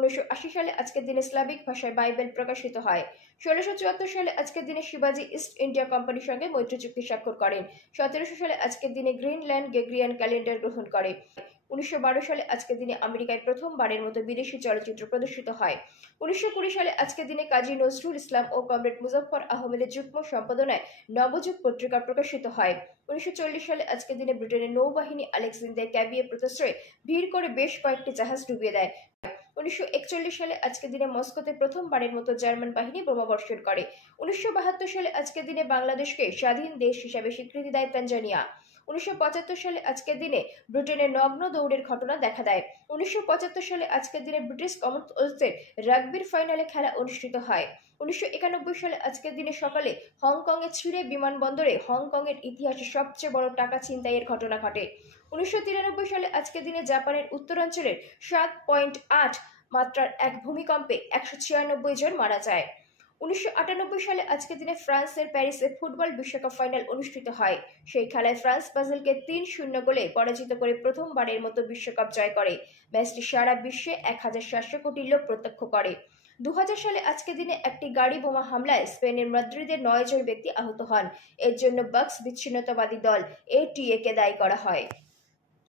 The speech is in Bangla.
1980 সালে আজকের দিনে স্লাভিক ভাষায় বাইবেল প্রকাশিত হয়। 1674 সালে আজকের দিনে শিবাজি ইস্ট ইন্ডিয়া কোম্পানির সঙ্গে মৈত্রী চুক্তি স্বাক্ষর করেন। 1700 সালে আজকের দিনে গ্রিনল্যান্ড গ্রেগরিয়ান ক্যালেন্ডার গ্রহণ করে। 1912 সালে আজকের দিনে আমেরিকায় প্রথমবারের মতো বিদেশি চলচ্চিত্র প্রদর্শিত হয়। 1920 সালে আজকের দিনে কাজী নজরুল ইসলাম ও কমরেড মুজফ্ফর আহমেদের যুগ্ম সম্পাদনায় নবযুগ পত্রিকা প্রকাশিত হয়। 1940 সালে আজকের দিনে ব্রিটেনের নৌবাহিনী আলেকজান্দ্রিয়া ক্যাবিয়ে প্রতিশ্রয়ে ভিড় করে বেশ কয়েকটি জাহাজ ডুবিয়ে দেয়। 1941 সালে আজকের দিনে মস্কোতে প্রথমবারের মতো জার্মান বাহিনী বোমাবর্ষণ করে। 1972 সালে আজকের দিনে বাংলাদেশকে স্বাধীন দেশ হিসাবে স্বীকৃতি দেয় তানজানিয়া। 1975 সালে আজকের দিনে ব্রিটেনের নগ্ন দৌড়ের ঘটনা দেখা দেয়। 1975 সালে আজকের দিনে ব্রিটিশ কমনওয়েলথের রাগবির ফাইনালে খেলা অনুষ্ঠিত হয়। 1991 সালে আজকের দিনে সকালে হংকংয়ের ছিরে বিমানবন্দরে হংকংয়ের ইতিহাসে সবচেয়ে বড় টাকা ছিনতাইয়ের ঘটনা ঘটে। 1993 সালে আজকের দিনে জাপানের উত্তরাঞ্চলের 7.8 মাত্রার এক ভূমিকম্পে 196 জন মারা যায়। 1998 সালে আজকের দিনে ফ্রান্সের প্যারিসে ফুটবল বিশ্বকাপ ফাইনাল অনুষ্ঠিত হয়। সেই খেলায় ফ্রান্স ব্রাজিলকে 3-0 গোলে পরাজিত করে প্রথমবারের মতো বিশ্বকাপ জয় করে। ম্যাচটি সারা বিশ্বে 1700 কোটি লোক প্রত্যক্ষ করে। 2000 সালে আজকের দিনে একটি গাড়ি বোমা হামলায় স্পেনের মাদ্রিদে 9 জন ব্যক্তি আহত হন। এর জন্য বাস্ক বিচ্ছিন্নতাবাদী দল এটিএ কে দায়ী করা হয়।